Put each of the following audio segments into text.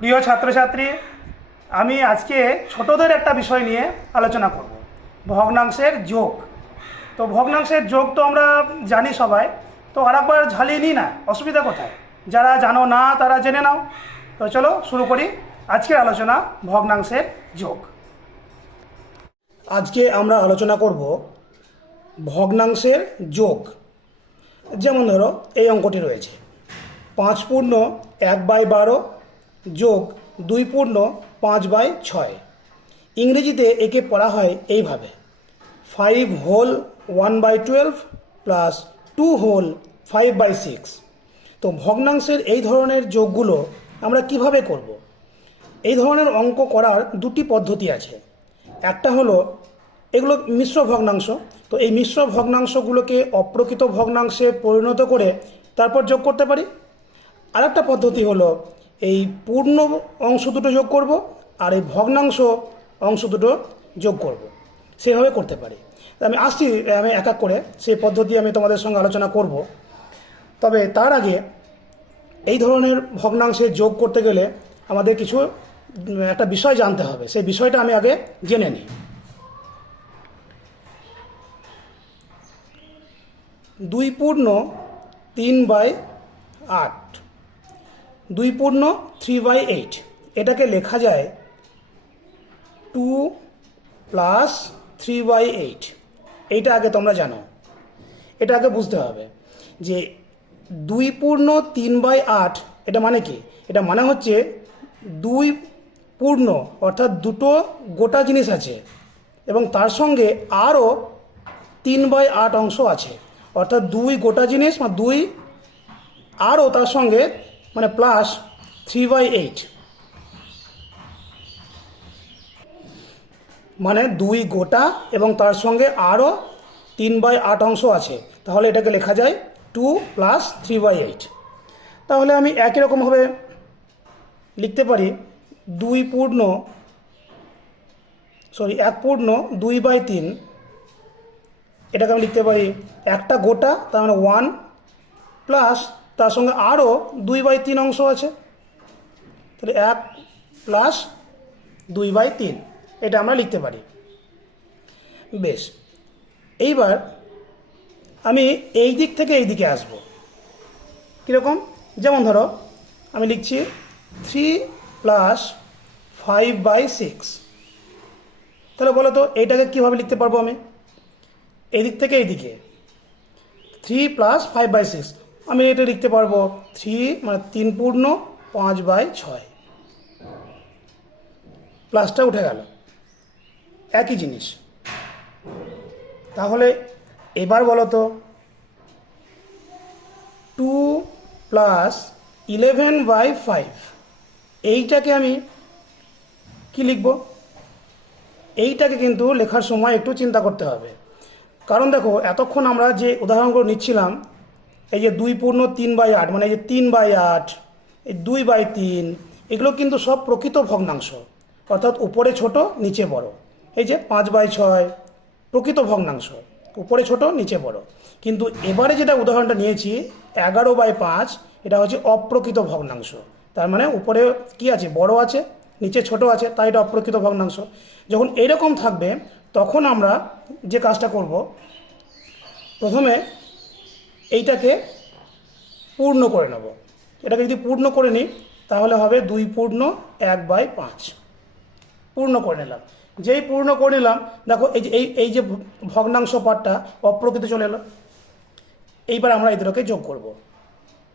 প্রিয় ছাত্রছাত্রী, আমি আজকে ছোটদের একটা বিষয় নিয়ে আলোচনা করব। ভগ্নাংশের যোগ। তো ভগ্নাংশের যোগ তো আমরা জানি সবাই, তো আরেকবার ঝালিয়ে নিই না, অসুবিধা কোথায়? যারা জানো না, তারা জেনে নাও। তো চলো শুরু করি আজকের আলোচনা, ভগ্নাংশের যোগ। আজকে আমরা আলোচনা করব ভগ্নাংশের যোগ। যেমন ধরো, এই অঙ্কটি রয়েছে। পাঁচ পূর্ণ এক বাই বারো যোগ দুই পূর্ণ পাঁচ বাই ছয়। ইংরেজিতে একে পড়া হয় এইভাবে। Five whole one by twelve plus two whole five by six তো ভগ্নাংশের এই ধরনের যোগগুলো আমরা কীভাবে করব। এই ধরনের অঙ্ক করার দুটি পদ্ধতি আছে। একটা হলো, এগুলো মিশ্র ভগ্নাংশ। তো এই মিশ্র ভগ্নাংশগুলোকে অপ্রকৃত ভগ্নাংশে পরিণত করে তারপর যোগ করতে পারি। আরেকটা পদ্ধতি হলো এই পূর্ণ অংশ দুটো যোগ করব আর এই ভগ্নাংশ অংশ দুটো যোগ করব। সেভাবে করতে পারি। আমি আসছি, আমি এক এক করে সেই পদ্ধতি আমি তোমাদের সঙ্গে আলোচনা করব। তবে তার আগে এই ধরনের ভগ্নাংশে যোগ করতে গেলে আমাদের কিছু, একটা বিষয় জানতে হবে। সেই বিষয়টা আমি আগে জেনে নিই। দুই পূর্ণ তিন বাই আট। দুই পূর্ণ থ্রি বাই এইট এটাকে লেখা যায় two plus three by eight এইটা আগে তোমরা জানো। এটা আগে বুঝতে হবে যে দুই পূর্ণ তিন বাই আট এটা মানে কি? এটা মানে হচ্ছে দুই পূর্ণ অর্থাৎ দুটো গোটা জিনিস আছে এবং তার সঙ্গে আরও তিন বাই আট অংশ আছে। অর্থাৎ দুই গোটা জিনিস বা দুই আরও তার সঙ্গে মানে প্লাস থ্রি বাই এইট মানে দুই গোটা এবং তার সঙ্গে আরও তিন বাই আট অংশ আছে। তাহলে এটাকে লেখা যায় two plus three by eight তাহলে আমি একই রকমভাবে লিখতে পারি দুই পূর্ণ সরি এক পূর্ণ দুই বাই তিন। এটাকে আমি লিখতে পারি একটা গোটা, তার মানে ওয়ান প্লাস তার সঙ্গে আরও দুই বাই তিন অংশ আছে। তাহলে এক প্লাস দুই বাই তিন, এটা আমরা লিখতে পারি। বেশ, এইবার আমি এই দিক থেকে এই দিকে আসব। কীরকম? যেমন ধরো, আমি লিখছি three plus five by six তাহলে বলো তো, এইটাকে কীভাবে লিখতে পারব আমি? এই দিক থেকে এইদিকে three plus five by six আমি এটা লিখতে পারব থ্রি মানে তিন পূর্ণ, পাঁচ বাই ছয়। প্লাসটা উঠে গেল। একই জিনিস। তাহলে এবার বলো তো, two plus eleven by five, এইটাকে আমি কি লিখব? এইটাকে কিন্তু লেখার সময় একটু চিন্তা করতে হবে। কারণ দেখো, এতক্ষণ আমরা যে উদাহরণগুলো নিচ্ছিলাম এই যে দুই পূর্ণ, তিন বাই আট মানে এই যে তিন বাই আট, এই দুই বাই তিন, এগুলো কিন্তু সব প্রকৃত ভগ্নাংশ। অর্থাৎ উপরে ছোট, নিচে বড়। এই যে পাঁচ বাই ছয়, প্রকৃত ভগ্নাংশ। উপরে ছোট, নিচে বড়। কিন্তু এবারে যেটা উদাহরণটা নিয়েছি, এগারো বাই পাঁচ, এটা হচ্ছে অপ্রকৃত ভগ্নাংশ। তার মানে উপরে কি আছে? বড় আছে, নিচে ছোট আছে, তাই এটা অপ্রকৃত ভগ্নাংশ। যখন এরকম থাকবে, তখন আমরা যে কাজটা করব, প্রথমে এইটাকে পূর্ণ করে নেব। এটাকে যদি পূর্ণ করে নিই, তাহলে হবে দুই পূর্ণ এক বাই পাঁচ। পূর্ণ করে নিলাম। যেই পূর্ণ করে নিলাম, দেখো এই যে, এই এই যে ভগ্নাংশ পাঠটা অপ্রকৃত চলে এলো। এইবার আমরা এদেরকে যোগ করব।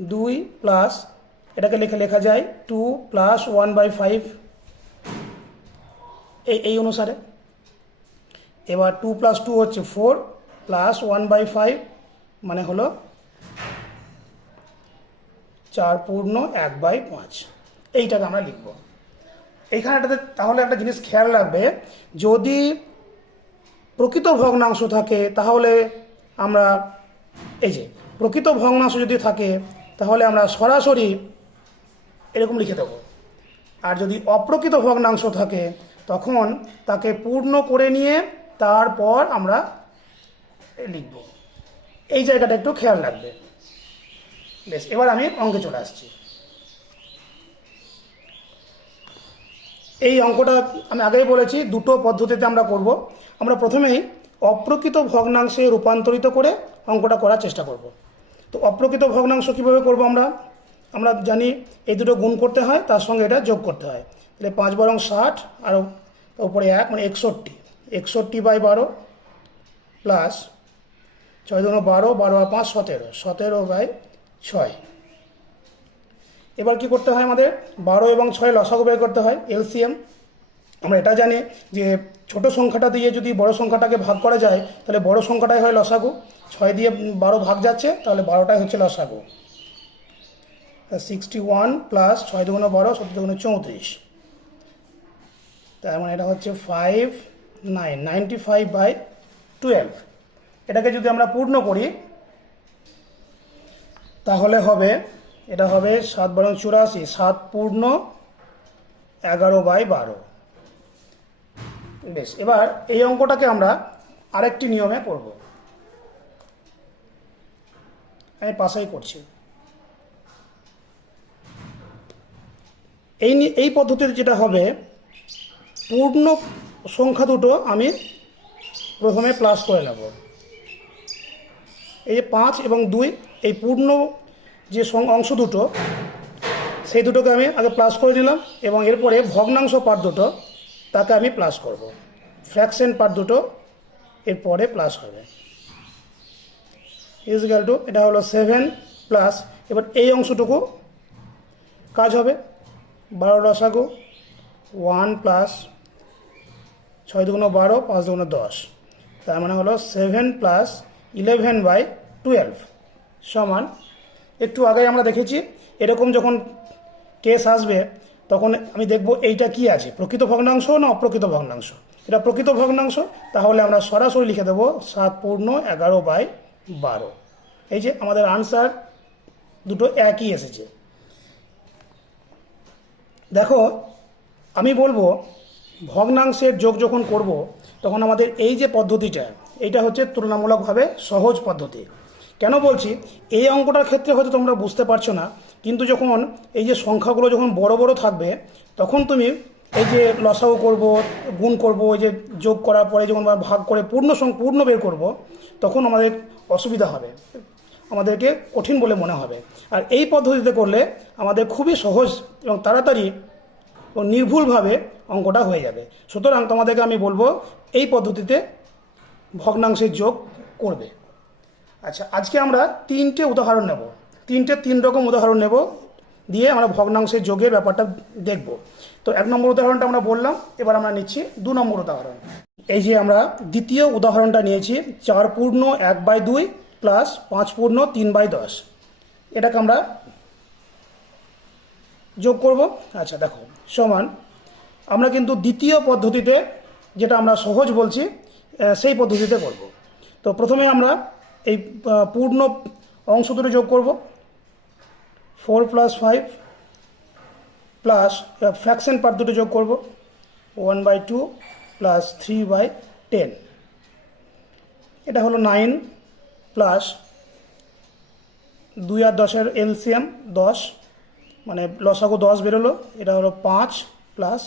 দুই প্লাস, এটাকে লেখা লেখা যায় two plus one by five. এই এই অনুসারে। এবার টু প্লাস টু হচ্ছে four, plus one by five. মানে হলো চার পূর্ণ এক বাই পাঁচ। এইটাকে আমরা লিখব। এইখানেটাতে তাহলে একটা জিনিস খেয়াল রাখবে, যদি প্রকৃত ভগ্নাংশ থাকে, তাহলে আমরা এই যে প্রকৃত ভগ্নাংশ যদি থাকে, তাহলে আমরা সরাসরি এরকম লিখে দেবো। আর যদি অপ্রকৃত ভগ্নাংশ থাকে, তখন তাকে পূর্ণ করে নিয়ে তারপর আমরা লিখব। এই জায়গাটা একটু খেয়াল রাখবে। বেশ, এবার আমি অঙ্কে চলে আসছি। এই অঙ্কটা আমি আগেই বলেছি, দুটো পদ্ধতিতে আমরা করব। আমরা প্রথমেই অপ্রকৃত ভগ্নাংশে রূপান্তরিত করে অঙ্কটা করার চেষ্টা করব। তো অপ্রকৃত ভগ্নাংশ কীভাবে করব আমরা? আমরা জানি এই দুটো গুণ করতে হয়, তার সঙ্গে এটা যোগ করতে হয়। তাহলে পাঁচ বারং ষাট, আর উপরে এক মানে একষট্টি। একষট্টি বাই বারো, প্লাস ছয় দুনো বারো বারো আর পাঁচ, সতেরো। সতেরো বাই ছয়। এবার কি করতে হয় আমাদের? বারো এবং ছয় লসাগু বের করতে হয়, এলসিএম। আমরা এটা জানি যে ছোট সংখ্যাটা দিয়ে যদি বড় সংখ্যাটাকে ভাগ করা যায়, তাহলে বড় সংখ্যাটাই হয় লসাগু। ছয় দিয়ে বারো ভাগ যাচ্ছে, তাহলে বারোটাই হচ্ছে লসাগু। সিক্সটি ওয়ান প্লাস ছয় দুগুণ বারো সত্তর দুগুণ চৌত্রিশ। তার মানে এটা হচ্ছে five nine ninety five by twelve এটাকে যদি আমরা পূর্ণ করি, তাহলে হবে, এটা হবে সাত বারো চুরাশি, সাত পূর্ণ এগারো বাই বারো। বেশ, এবার এই অঙ্কটাকে আমরা আরেকটি নিয়মে করব। আমি পাশেই করছি। এই এই পদ্ধতিতে যেটা হবে, পূর্ণ সংখ্যা দুটো আমি প্রথমে প্লাস করে নেব। এই যে পাঁচ এবং দুই, এই পূর্ণ যে অংশ দুটো, সেই দুটোকে আমি আগে প্লাস করে নিলাম এবং এরপরে ভগ্নাংশ পার্ট দুটো তাকে আমি প্লাস করব। ফ্র্যাকশন পার্ট দুটো এরপরে প্লাস হবে। ইজগাল টু এটা হলো সেভেন প্লাস এবার এই অংশটুকু কাজ হবে। বারো রসাগু ওয়ান প্লাস ছয় দুগুণ বারো, পাঁচ দুগুণ দশ। তার মানে হলো seven plus eleven by twelve. সমান, একটু আগে আমরা দেখেছি, এরকম যখন কেস আসবে, তখন আমি দেখব এইটা কি আছে, প্রকৃত ভগ্নাংশ না অপ্রকৃত ভগ্নাংশ? এটা প্রকৃত ভগ্নাংশ, তাহলে আমরা সরাসরি লিখে দেবো সাত পূর্ণ এগারো বাই বারো। এই যে আমাদের আনসার দুটো একই এসেছে। দেখো, আমি বলব, ভগ্নাংশের যোগ যখন করব, তখন আমাদের এই যে পদ্ধতিটা এইটা হচ্ছে তুলনামূলকভাবে সহজ পদ্ধতি। কেন বলছি? এই অঙ্কটার ক্ষেত্রে হয়তো তোমরা বুঝতে পারছ না, কিন্তু যখন এই যে সংখ্যাগুলো যখন বড় বড় থাকবে, তখন তুমি এই যে লসাও করব, গুণ করব, এই যে যোগ করার পরে যখন ভাগ করে পূর্ণ পূর্ণ বের করব, তখন আমাদের অসুবিধা হবে। আমাদেরকে কঠিন বলে মনে হবে। আর এই পদ্ধতিতে করলে আমাদের খুবই সহজ এবং তাড়াতাড়ি নির্ভুলভাবে অঙ্কটা হয়ে যাবে। সুতরাং তোমাদেরকে আমি বলব, এই পদ্ধতিতে ভগ্নাংশের যোগ করবে। আচ্ছা আজকে আমরা তিনটে উদাহরণ নেব। তিনটে তিন রকম উদাহরণ নেব দিয়ে আমরা ভগ্নাংশের যোগের ব্যাপারটা দেখব। তো এক নম্বর উদাহরণটা আমরা বললাম, এবার আমরা নিচ্ছি দু নম্বর উদাহরণ। এই যে আমরা দ্বিতীয় উদাহরণটা নিয়েছি, চার পূর্ণ এক বাই দুই প্লাস পাঁচ পূর্ণ তিন বাই দশ। এটাকে আমরা যোগ করব। আচ্ছা দেখো, সমান। আমরা কিন্তু দ্বিতীয় পদ্ধতিতে যেটা আমরা সহজ বলছি সেই পদ্ধতিতে করব। তো প্রথমে আমরা এই পূর্ণ অংশ দুটো যোগ করব। Four plus five plus fraction part দুটো যোগ করব। One by two plus three by ten এটা হলো নাইন প্লাস দুই আর দশের এলসিএম দশ। মানে লসাগু দশ বেরোলো, এটা হলো পাঁচ প্লাস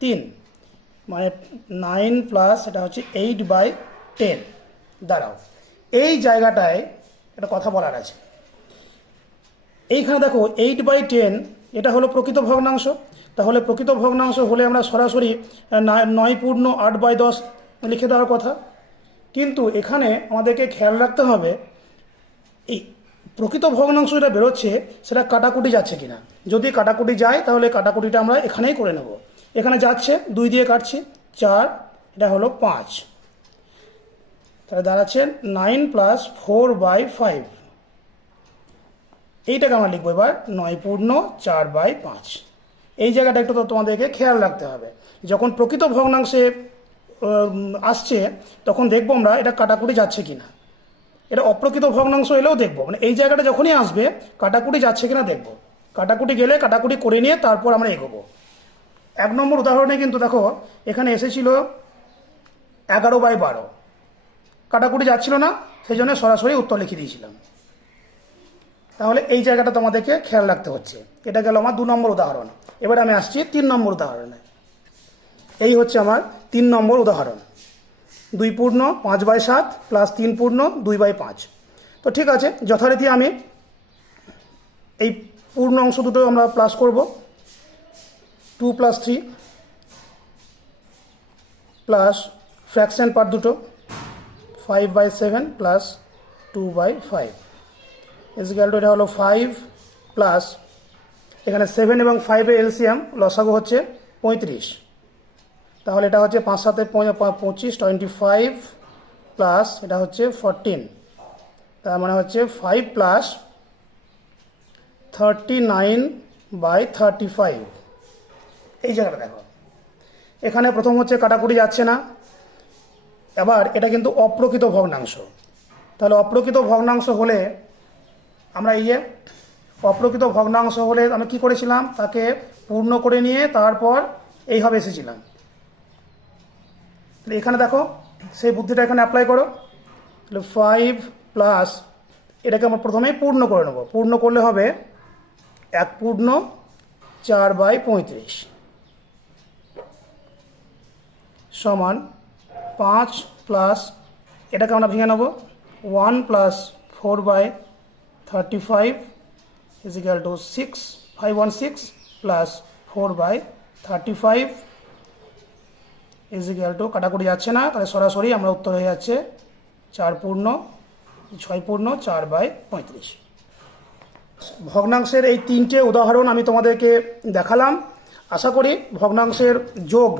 তিন। মানে নাইন প্লাস এটা হচ্ছে এইট বাই টেন দাঁড়াও। এই জায়গাটায় একটা কথা বলার আছে। এইখানে দেখো এইট বাই টেন এটা হলো প্রকৃত ভগ্নাংশ। তাহলে প্রকৃত ভগ্নাংশ হলে আমরা সরাসরি নয়- পূর্ণ আট বাই দশ লিখে দেওয়ার কথা। কিন্তু এখানে আমাদেরকে খেয়াল রাখতে হবে, এই প্রকৃত ভগ্নাংশ যেটা বেরোচ্ছে, সেটা কাটাকুটি যাচ্ছে কিনা। যদি কাটাকুটি যায়, তাহলে কাটাকুটিটা আমরা এখানেই করে নেব। এখানে যাচ্ছে, দুই দিয়ে কাটছি, চার, এটা হলো পাঁচ। তাহলে দাঁড়াচ্ছে nine plus four by five এইটাকে আমরা লিখব এবার নয় পূর্ণ চার বাই পাঁচ। এই জায়গাটা একটু তো তোমাদেরকে খেয়াল রাখতে হবে। যখন প্রকৃত ভগ্নাংশে আসছে, তখন দেখব আমরা এটা কাটাকুটি যাচ্ছে কি না এটা অপ্রকৃত ভগ্নাংশ এলেও দেখব। মানে এই জায়গাটা যখনই আসবে, কাটাকুটি যাচ্ছে কিনা দেখব। কাটাকুটি গেলে কাটাকুটি করে নিয়ে তারপর আমরা এগোবো। এক নম্বর উদাহরণে কিন্তু দেখো, এখানে এসেছিল এগারো বাই বারো। কাটাকুটি যাচ্ছিল না সেই জন্য সরাসরি উত্তর লিখে দিয়েছিলাম। তাহলে এই জায়গাটা তোমাদেরকে খেয়াল রাখতে হচ্ছে। এটা গেল আমার দু নম্বর উদাহরণ। এবার আমি আসছি তিন নম্বর উদাহরণে। এই হচ্ছে আমার তিন নম্বর উদাহরণ। দুই পূর্ণ, পাঁচ বাই সাত, প্লাস তিন পূর্ণ, দুই বাই পাঁচ। তো ঠিক আছে, যথারীতি আমি এই পূর্ণ অংশ দুটো আমরা প্লাস করব। Two plus three plus fraction part দুটো five by seven plus two by five is equal to এটা হলো ফাইভ প্লাস এখানে সেভেন এবং ফাইভের এলসিয়াম লসাগু হচ্ছে পঁয়ত্রিশ। তাহলে এটা হচ্ছে পাঁচ সাথে পঁচিশ টোয়েন্টি ফাইভ প্লাস এটা হচ্ছে ফরটিন তার মানে হচ্ছে five plus thirty nine by thirty five এই জায়গাটা দেখো। এখানে প্রথম হচ্ছে কাটাকুটি যাচ্ছে না। এবার এটা কিন্তু অপ্রকৃত ভগ্নাংশ। তাহলে অপ্রকৃত ভগ্নাংশ হলে আমরা এই যে অপ্রকৃত ভগ্নাংশ হলে আমি কি করেছিলাম? তাকে পূর্ণ করে নিয়ে তারপর এইভাবে এসেছিলাম। তাহলে এখানে দেখো, সেই বুদ্ধিটা এখানে অ্যাপ্লাই করো। তাহলে ফাইভ প্লাস এটাকে আমরা প্রথমেই পূর্ণ করে নেব। পূর্ণ করলে হবে এক পূর্ণ চার বাই পঁয়ত্রিশ। সমান পাঁচ প্লাস এটাকে আমরা ভেঙে নেব one plus four by thirty five is equal to six five one six plus four by thirty five is equal to কাটাকুটি যাচ্ছে না, তাহলে সরাসরি আমরা উত্তর হয়ে যাচ্ছে চার পূর্ণ, ছয় পূর্ণ, চার বাই পঁয়ত্রিশ। ভগ্নাংশের এই তিনটে উদাহরণ আমি তোমাদেরকে দেখালাম। আশা করি ভগ্নাংশের যোগ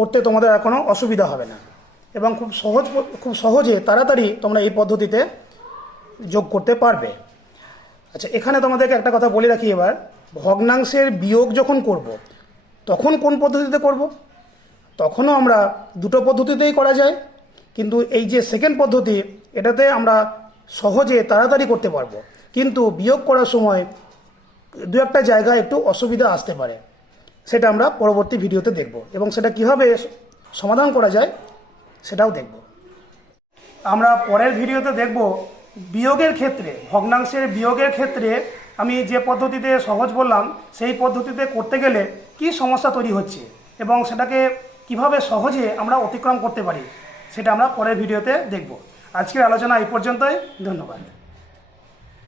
করতে তোমাদের আর কোনো অসুবিধা হবে না। এবং খুব সহজ খুব সহজে তাড়াতাড়ি তোমরা এই পদ্ধতিতে যোগ করতে পারবে। আচ্ছা এখানে তোমাদেরকে একটা কথা বলে রাখি এবার। ভগ্নাংশের বিয়োগ যখন করব, তখন কোন পদ্ধতিতে করব? তখনও আমরা দুটো পদ্ধতিতেই করা যায়। কিন্তু এই যে সেকেন্ড পদ্ধতি, এটাতে আমরা সহজে তাড়াতাড়ি করতে পারব। কিন্তু বিয়োগ করার সময় দু একটা জায়গায় একটু অসুবিধা আসতে পারে। সেটা আমরা পরবর্তী ভিডিওতে দেখব এবং সেটা কীভাবে সমাধান করা যায় সেটাও দেখব। আমরা পরের ভিডিওতে দেখব বিয়োগের ক্ষেত্রে, ভগ্নাংশের বিয়োগের ক্ষেত্রে আমি যে পদ্ধতিতে সহজ বললাম, সেই পদ্ধতিতে করতে গেলে কি সমস্যা তৈরি হচ্ছে এবং সেটাকে কীভাবে সহজে আমরা অতিক্রম করতে পারি, সেটা আমরা পরের ভিডিওতে দেখব। আজকের আলোচনা এই পর্যন্তই, ধন্যবাদ।